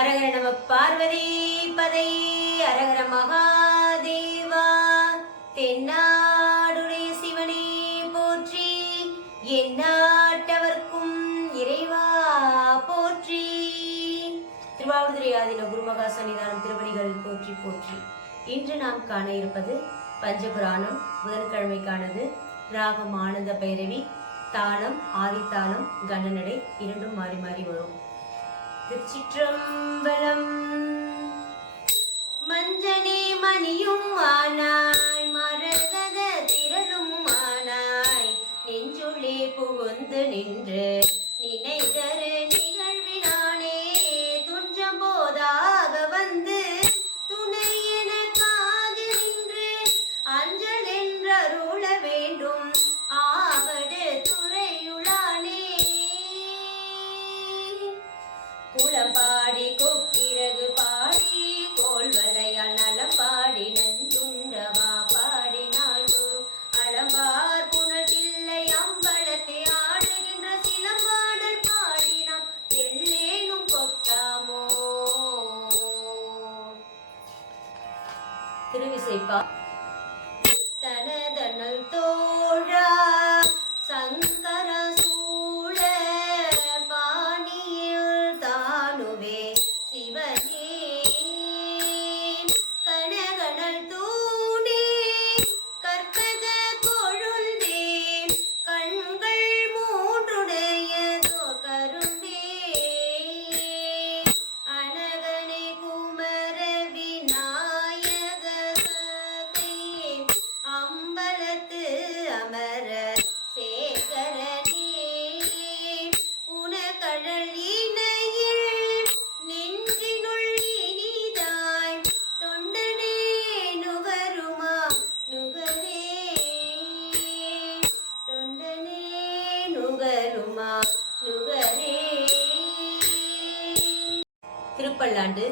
அரகர நம பார்வதி பதை அரகர மகாதேவா. தென்னாடுடைய சிவனே போற்றி எந்நாட்டவர்க்கும் இறைவா போற்றி. திருவாவூர்துறை ஆதின குருமகா சன்னிதானம் திருவடிகள் போற்றி போற்றி. இன்று நாம் காண இருப்பது பஞ்சபுராணம் புதன்கிழமைக்கானது ராகம் ஆனந்த பைரவி தாளம் ஆதித்தாளம் கணநடை இரண்டும் மாறி மாறி வரும். திருச்சிற்றம்பலம். மஞ்சனே மணியும் ஆனாய் திருவிசைப்பா தனதனல் தோழா அம்பலத்து அமர சேகரனே உனகழல் இணையில் நெஞ்சினுள் இனிதாய். தொண்டனே நுகருமா நுகரே. தொண்டனே நுகருமா நுகரே. திருப்பல்லாண்டு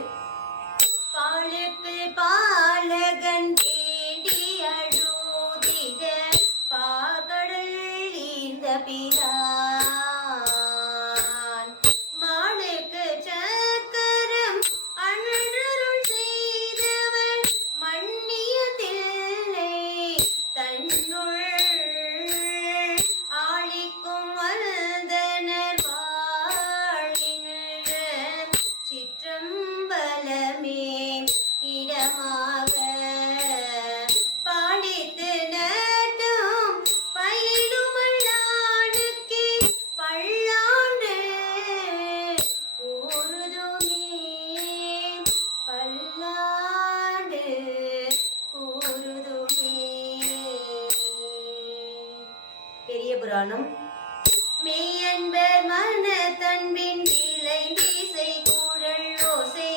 பெரிய புராணம். மெய்யன்பர் மன தன்பின் விளை வீசை கூழல் ஓசை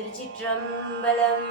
திருச்சிற்றம்பலம்.